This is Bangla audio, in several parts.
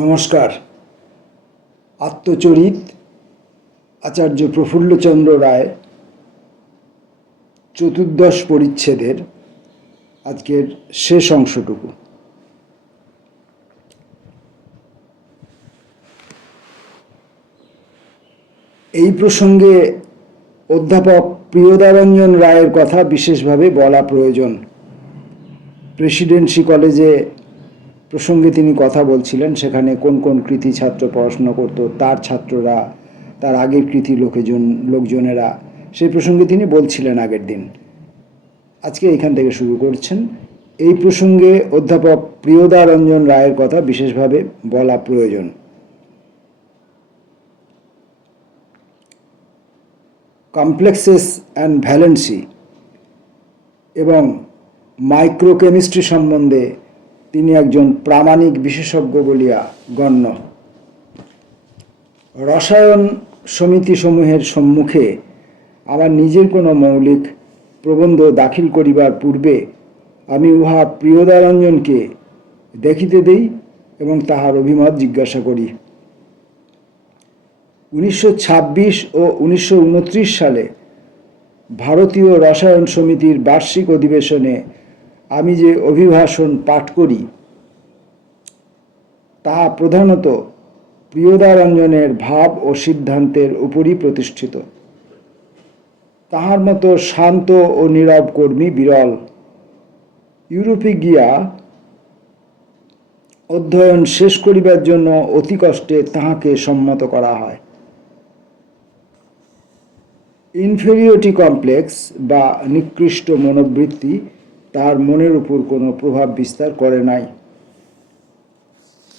নমস্কার। আত্মচরিত আচার্য প্রফুল্লচন্দ্র রায় চতুর্দশ পরিচ্ছেদের আজকের শেষ অংশটুকু। এই প্রসঙ্গে অধ্যাপক প্রিয়দারঞ্জন রায়ের কথা বিশেষভাবে বলা প্রয়োজন। প্রেসিডেন্সি কলেজে প্রসঙ্গে তিনি কথা বলছিলেন, সেখানে কোন কোন কৃতি ছাত্র পড়াশোনা করত, তার ছাত্ররা, তার আগের কৃতি লোকজনেরা, সেই প্রসঙ্গে তিনি বলছিলেন আগের দিন। আজকে এখান থেকে শুরু করছেন। এই প্রসঙ্গে অধ্যাপক প্রিয়দারঞ্জন রায়ের কথা বিশেষভাবে বলা প্রয়োজন। কমপ্লেক্সেস অ্যান্ড ভ্যালেন্সি এবং মাইক্রোকেমিস্ট্রি সম্বন্ধে তিনি একজন প্রামাণিক বিশেষজ্ঞ বলিয়া গণ্য। রসায়ন সমিতিসমূহের সম্মুখে আমার নিজের কোনো মৌলিক প্রবন্ধ দাখিল করিবার পূর্বে আমি উহা প্রিয়দারঞ্জনকে দেখিতে দেই এবং তাহার অভিমত জিজ্ঞাসা করি। 1926 ও 1929 সালে ভারতীয় রসায়ন সমিতির বার্ষিক অধিবেশনে আমি যে অভিভাষণ পাঠ করি তাহা প্রধানত প্রিয়দারঞ্জনের ভাব ও সিদ্ধান্তের উপরই প্রতিষ্ঠিত। তাহার মতো শান্ত ও নীরব কর্মী বিরল। ইউরোপে গিয়া অধ্যয়ন শেষ করিবার জন্য অতি কষ্টে তাহাকে সম্মত করা হয়। ইনফেরিয়রিটি কমপ্লেক্স বা নিকৃষ্ট মনোবৃত্তি তার মনের উপর কোনো প্রভাব বিস্তার করে নাই।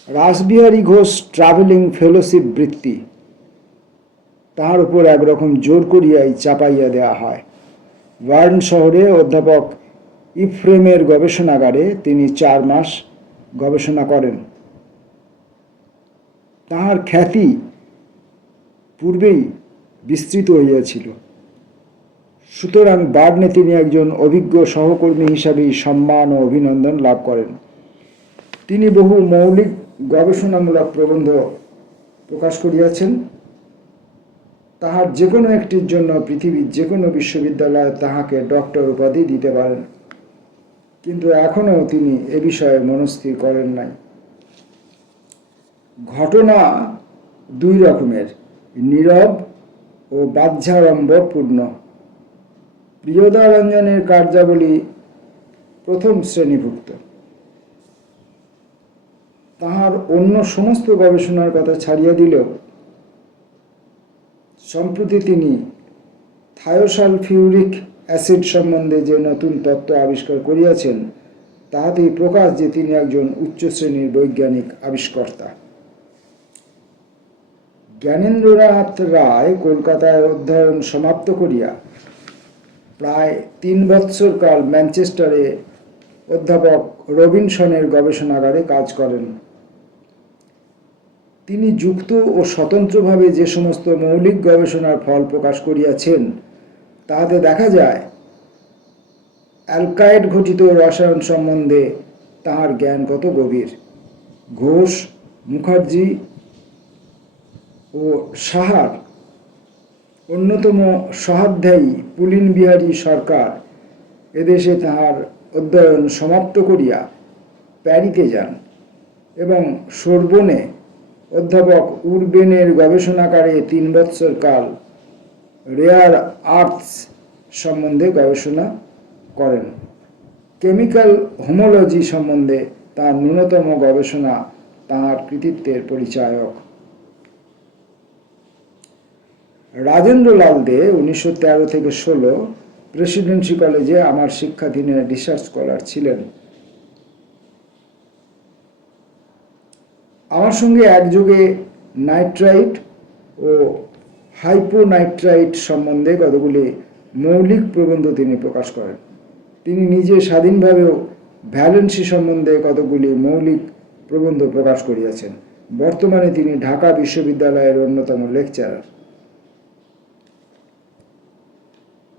রাসবিহারী ঘোষ ট্রাভেলিং ফেলোশিপ বৃত্তি তাহার উপর একরকম জোর করিয়াই চাপাইয়া দেওয়া হয়। বার্ন শহরে অধ্যাপক ইফ্রেমের গবেষণাগারে তিনি 4 মাস গবেষণা করেন। তাহার খ্যাতি পূর্বেই বিস্তৃত হইয়াছিল, সুতরাং বার্নে তিনি একজন অভিজ্ঞ সহকর্মী হিসাবেই সম্মান ও অভিনন্দন লাভ করেন। তিনি বহু মৌলিক গবেষণামূলক প্রবন্ধ প্রকাশ করিয়াছেন। তাহার যে কোনো একটির জন্য পৃথিবীর যে কোনো বিশ্ববিদ্যালয়ে তাহাকে ডক্টর উপাধি দিতে পারেন, কিন্তু এখনও তিনি এ বিষয়ে মনস্থির করেন নাই। ঘটনা 2 রকমের, নীরব ও বাহ্যাড়ম্বরপূর্ণ। প্রিয়দারঞ্জনের কার্যাবলী প্রথম শ্রেণীভুক্ত। তাহার অন্য সমস্ত গবেষণার কথা ছাড়িয়া দিলেও সম্প্রতি তিনি থায়োসালফিউরিক অ্যাসিড সম্বন্ধে যে নতুন তত্ত্ব আবিষ্কার করিয়াছেন তাহাতেই প্রকাশ যে তিনি একজন উচ্চ শ্রেণীর বৈজ্ঞানিক আবিষ্কর্তা। জ্ঞানেন্দ্রনাথ রায় কলকাতায় অধ্যয়ন সমাপ্ত করিয়া প্রায় 3 বৎসর কাল ম্যানচেস্টারে অধ্যাপক রবিনসনের গবেষণাগারে কাজ করেন। তিনি যুক্ত ও স্বতন্ত্রভাবে যে সমস্ত মৌলিক গবেষণার ফল প্রকাশ করিয়াছেন তাহাতে দেখা যায় অ্যালকাইড ঘটিত রসায়ন সম্বন্ধে তাহার জ্ঞান কত গভীর। ঘোষ, মুখার্জি ও সাহার অন্যতম সহাধ্যায়ী পুলিন বিহারী সরকার এদেশে তাহার অধ্যয়ন সমাপ্ত করিয়া প্যারিতে যান এবং সোরবনে অধ্যাপক উরবেনের গবেষণাগারে 3 বৎসর কাল রেয়ার আর্থস সম্বন্ধে গবেষণা করেন। কেমিক্যাল হোমোলজি সম্বন্ধে তাঁর ন্যূনতম গবেষণা তাঁর কৃতিত্বের পরিচায়ক। রাজেন্দ্রলাল দে 1913 থেকে 16 প্রেসিডেন্সি কলেজে আমার শিক্ষাধীনে রিসার্চ স্কলার ছিলেন। আমার সঙ্গে একযোগে নাইট্রাইট ও হাইপোনাইট্রাইট সম্বন্ধে কতগুলি মৌলিক প্রবন্ধ তিনি প্রকাশ করেন। তিনি নিজে স্বাধীনভাবেও ভ্যালেন্সি সম্বন্ধে কতগুলি মৌলিক প্রবন্ধ প্রকাশ করিয়াছেন। বর্তমানে তিনি ঢাকা বিশ্ববিদ্যালয়ের অন্যতম লেকচারার।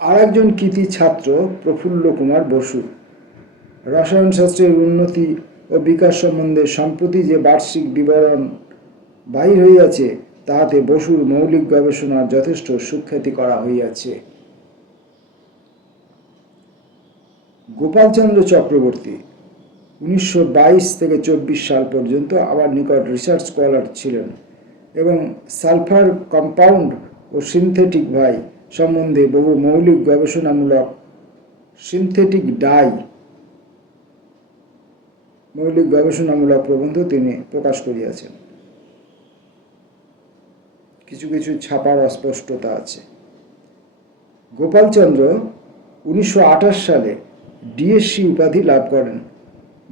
আর একজন কৃতি ছাত্র প্রফুল্ল কুমার বসু রসায়ন শাস্ত্রের উন্নতি ও বিকাশ সম্বন্ধে সম্প্রতি যে বার্ষিক বিবরণ বাহির হইয়াছে, তাহাতে বসুর মৌলিক গবেষণার যথেষ্ট সুখ্যাতি করা হইয়াছে। গোপালচন্দ্র চক্রবর্তী 1922 থেকে 24 সাল পর্যন্ত আমার নিকট রিসার্চ স্কলার ছিলেন এবং সালফার কম্পাউন্ড ও সিনথেটিক ভাই সম্বন্ধে বহু মৌলিক গবেষণামূলক সিনথেটিক ডাই মৌলিক গবেষণামূলক প্রবন্ধ তিনি প্রকাশ করিয়াছেন। কিছু কিছু ছাপার অস্পষ্টতা আছে। গোপালচন্দ্র 1928 সালে ডিএসসি উপাধি লাভ করেন।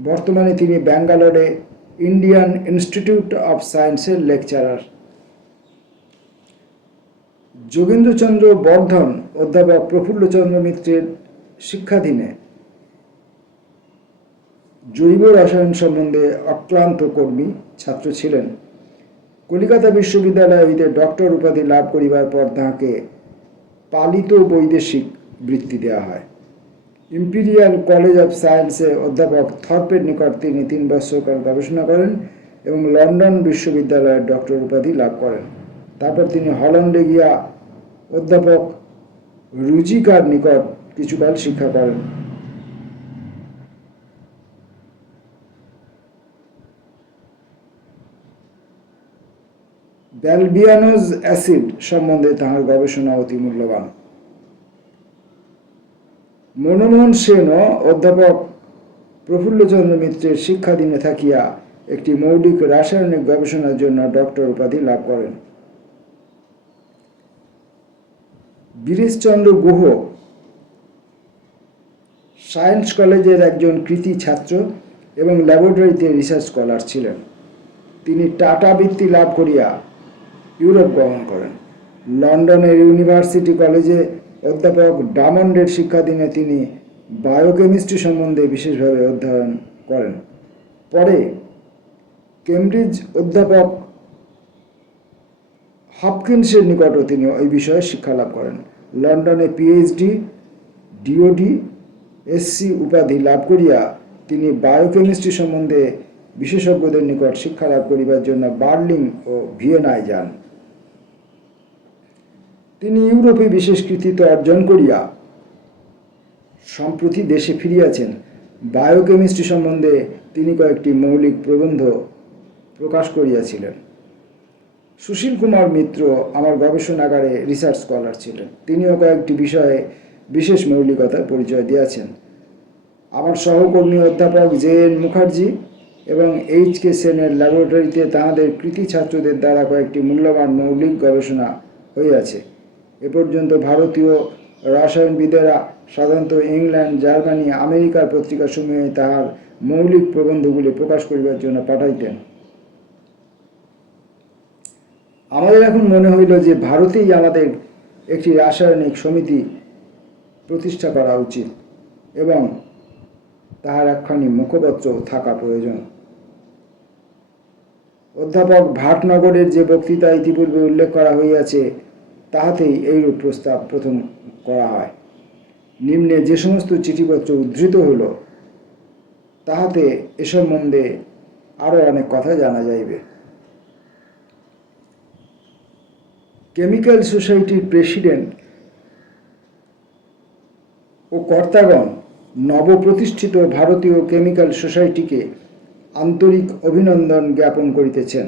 বর্তমানে তিনি ব্যাঙ্গালোরে ইন্ডিয়ান ইনস্টিটিউট অফ সায়েন্সের লেকচারার। যোগেন্দ্রচন্দ্র বর্ধন অধ্যাপক প্রফুল্লচন্দ্র মিত্রের শিক্ষাধীনে জৈব রসায়ন সম্বন্ধে অক্লান্ত কর্মী ছাত্র ছিলেন। কলিকাতা বিশ্ববিদ্যালয় হইতে ডক্টর উপাধি লাভ করিবার পর তাঁকে পালিত বৈদেশিক বৃত্তি দেওয়া হয়। ইম্পিরিয়াল কলেজ অফ সায়েন্সে অধ্যাপক থর্পের নিকট তিনি 3 বৎসরকাল গবেষণা করেন এবং লন্ডন বিশ্ববিদ্যালয়ের ডক্টর উপাধি লাভ করেন। তারপর তিনি হল্যান্ডে গিয়া অধ্যাপক রুজিকার নিকট কিছুকাল শিক্ষা করেন। ব্যালবিয়ানোজ অ্যাসিড সম্বন্ধে তাঁর গবেষণা অতি মূল্যবান। মনমোহন সেনও অধ্যাপক প্রফুল্লচন্দ্র মিত্রের শিক্ষাধীনে থাকিয়া একটি মৌলিক রাসায়নিক গবেষণার জন্য ডক্টর উপাধি লাভ করেন। বীরেশচন্দ্র গুহ সায়েন্স কলেজের একজন কৃতী ছাত্র এবং ল্যাবরেটরিতে রিসার্চ স্কলার ছিলেন। তিনি টাটা বৃত্তি লাভ করিয়া ইউরোপ গমন করেন। লন্ডনের ইউনিভার্সিটি কলেজে অধ্যাপক ডামন্ডের শিক্ষাধীনে তিনি বায়োকেমিস্ট্রি সম্বন্ধে বিশেষভাবে অধ্যয়ন করেন। পরে কেমব্রিজ অধ্যাপক হপকিন্সের নিকটও তিনি ওই বিষয়ে শিক্ষা লাভ করেন। লন্ডনে পিএইচডি, ডিওডি, এসসি উপাধি লাভ করিয়া তিনি বায়োকেমিস্ট্রি সম্বন্ধে বিশেষজ্ঞদের নিকট শিক্ষা লাভ করিবার জন্য বার্লিন ও ভিয়েনায় যান। তিনি ইউরোপে বিশেষ কৃতিত্ব অর্জন করিয়া সম্প্রতি দেশে ফিরিয়াছেন। বায়োকেমিস্ট্রি সম্বন্ধে তিনি কয়েকটি মৌলিক প্রবন্ধ প্রকাশ করিয়াছিলেন। সুশীল কুমার মিত্র আমার গবেষণাগারে রিসার্চ স্কলার ছিলেন। তিনিও কয়েকটি বিষয়ে বিশেষ মৌলিকতার পরিচয় দিয়েছেন। আমার সহকর্মী অধ্যাপক জে.এন. মুখার্জি এবং এইচ.কে. সেনের ল্যাবরেটরিতে তাঁদের কৃতী ছাত্রদের দ্বারা কয়েকটি মূল্যবান মৌলিক গবেষণা হইয়াছে। এ পর্যন্ত ভারতীয় রসায়নবিদেরা সাধারণত ইংল্যান্ড, জার্মানি, আমেরিকার পত্রিকাসমূহে তাহার মৌলিক প্রবন্ধগুলি প্রকাশ করিবার জন্য পাঠাইতেন। আমাদের এখন মনে হইল যে ভারতেই আমাদের একটি রাসায়নিক সমিতি প্রতিষ্ঠা করা উচিত এবং তাহার একখানি মুখপত্র থাকা প্রয়োজন। অধ্যাপক ভাটনগরের যে বক্তৃতা ইতিপূর্বে উল্লেখ করা হইয়াছে, তাহাতেই এইরূপ প্রস্তাব প্রথম করা হয়। নিম্নে যে সমস্ত চিঠিপত্র উদ্ধৃত হইল, তাহাতে এ সম্বন্ধে আরও অনেক কথা জানা যাইবে। কেমিক্যাল সোসাইটির প্রেসিডেন্ট ও কর্তাগণ নবপ্রতিষ্ঠিত ভারতীয় কেমিক্যাল সোসাইটিকে আন্তরিক অভিনন্দন জ্ঞাপন করিতেছেন।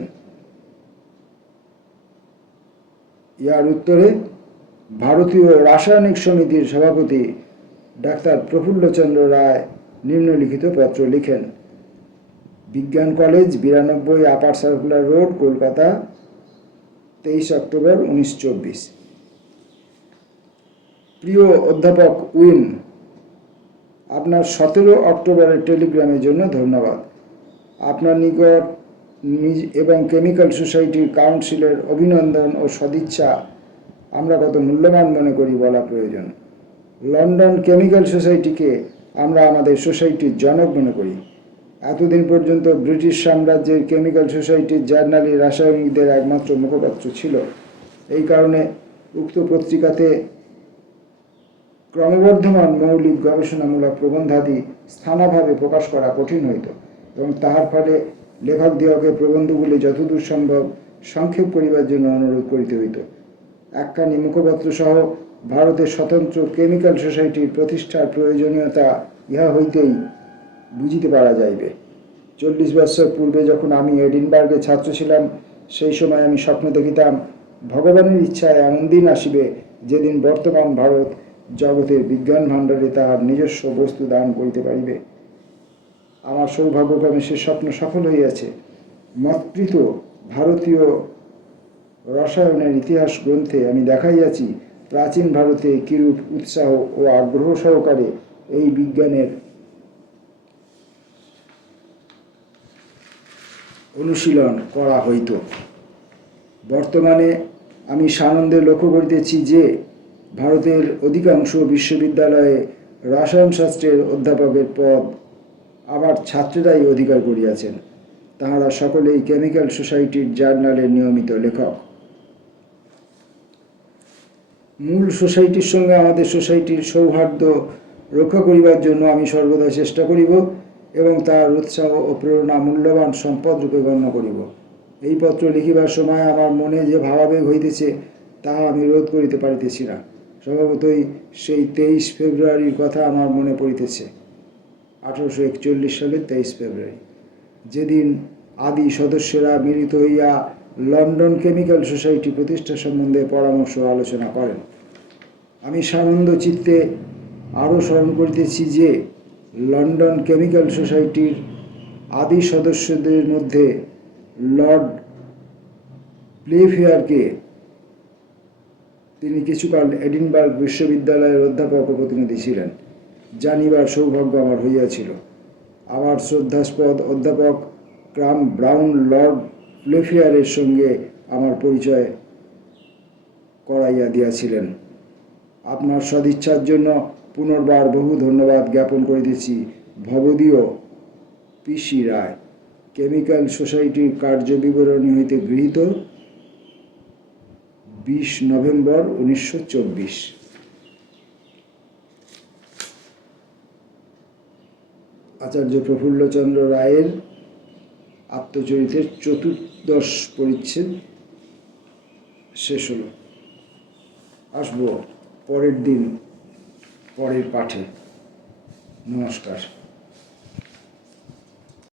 ইয়ার উত্তরে ভারতীয় রাসায়নিক সমিতির সভাপতি ডাক্তার প্রফুল্লচন্দ্র রায় নিম্নলিখিত পত্র লিখেন। বিজ্ঞান কলেজ, 92, আপার সার্কুলার রোড, কলকাতা, 23 অক্টোবর 1924। প্রিয় অধ্যাপক উইন, আপনার 17 অক্টোবরের টেলিগ্রামের জন্য ধন্যবাদ। আপনার নিকট এবং কেমিক্যাল সোসাইটির কাউন্সিলের অভিনন্দন ও সদিচ্ছা আমরা কত মূল্যবান মনে করি বলা প্রয়োজন। লন্ডন কেমিক্যাল সোসাইটিকে আমরা আমাদের সোসাইটির জনক মনে করি। এতদিন পর্যন্ত ব্রিটিশ সাম্রাজ্যের কেমিক্যাল সোসাইটির জার্নালি রাসায়নিকদের একমাত্র মুখপত্র ছিল। এই কারণে উক্ত পত্রিকাতে ক্রমবর্ধমান মৌলিক গবেষণামূলক প্রবন্ধাদি স্থানাভাবে প্রকাশ করা কঠিন হইত। এবং তাহার ফলে লেখকদিগকে প্রবন্ধগুলি যতদূর সম্ভব সংক্ষেপ করিবার জন্য অনুরোধ করিতে হইত। একখানি মুখপত্র সহ ভারতের স্বতন্ত্র কেমিক্যাল সোসাইটির প্রতিষ্ঠার প্রয়োজনীয়তা ইহা হইতেই বুঝিতে পারা যাইবে। 40 বৎসর পূর্বে যখন আমি এডিনবার্গে ছাত্র ছিলাম, সেই সময় আমি স্বপ্ন দেখিতাম ভগবানের ইচ্ছায় এমন দিন আসিবে যেদিন বর্তমান ভারত জগতের বিজ্ঞান ভাণ্ডারে তাহার নিজস্ব বস্তু দান করিতে পারিবে। আমার সৌভাগ্যক্রমে সে স্বপ্ন সফল হইয়াছে। মৎকৃত ভারতীয় রসায়নের ইতিহাস গ্রন্থে আমি দেখাইয়াছি প্রাচীন ভারতে কিরূপ উৎসাহ ও আগ্রহ সহকারে এই বিজ্ঞানের অনুশীলন করা হইত। বর্তমানে আমি সানন্দে লক্ষ্য করিতেছি যে ভারতের অধিকাংশ বিশ্ববিদ্যালয়ে রসায়নশাস্ত্রের অধ্যাপকের পদ আবার ছাত্রেরাই অধিকার করিয়াছেন। তাহারা সকলেই কেমিক্যাল সোসাইটির জার্নালের নিয়মিত লেখক। মূল সোসাইটির সঙ্গে আমাদের সোসাইটির সৌহার্দ্য রক্ষা করিবার জন্য আমি সর্বদা চেষ্টা করিব এবং তার উৎসাহ ও প্রেরণা মূল্যবান সম্পদ রূপে গণ্য করিব। এই পত্র লিখিবার সময় আমার মনে যে ভাবাবেগ হইতেছে তাহা আমি রোধ করিতে পারিতেছি না। স্বভাবতই সেই 23 ফেব্রুয়ারির কথা আমার মনে পড়িতেছে। 1841 সালের 23 ফেব্রুয়ারি, যেদিন আদি সদস্যরা মিলিত হইয়া লন্ডন কেমিক্যাল সোসাইটি প্রতিষ্ঠা সম্বন্ধে পরামর্শ আলোচনা করেন। আমি সানন্দ চিত্তে আরও স্মরণ করিতেছি যে লন্ডন কেমিক্যাল সোসাইটির আদি সদস্যদের মধ্যে লর্ড প্লেফেয়ারকে, তিনি কিছুকাল এডিনবার্গ বিশ্ববিদ্যালয়ের অধ্যাপক ও প্রতিনিধি ছিলেন, জানিবার সৌভাগ্য আমার হইয়াছিল। আমার শ্রদ্ধাস্পদ অধ্যাপক ক্রাম ব্রাউন লর্ড প্লেফেয়ারের সঙ্গে আমার পরিচয় করাইয়া দিয়াছিলেন। আপনার সদিচ্ছার জন্য পুনর্বার বহু ধন্যবাদ জ্ঞাপন করিতেছি। ভবদীয় পিসি রায়, কেমিক্যাল সোসাইটির কার্যবিবরণী হইতে গৃহীত, 20 নভেম্বর 1924। আচার্য প্রফুল্লচন্দ্র রায়ের আত্মচরিতের 14th পরিচ্ছেদ শেষ হল। আসবো পরের দিন পরের পাঠে। নমস্কার।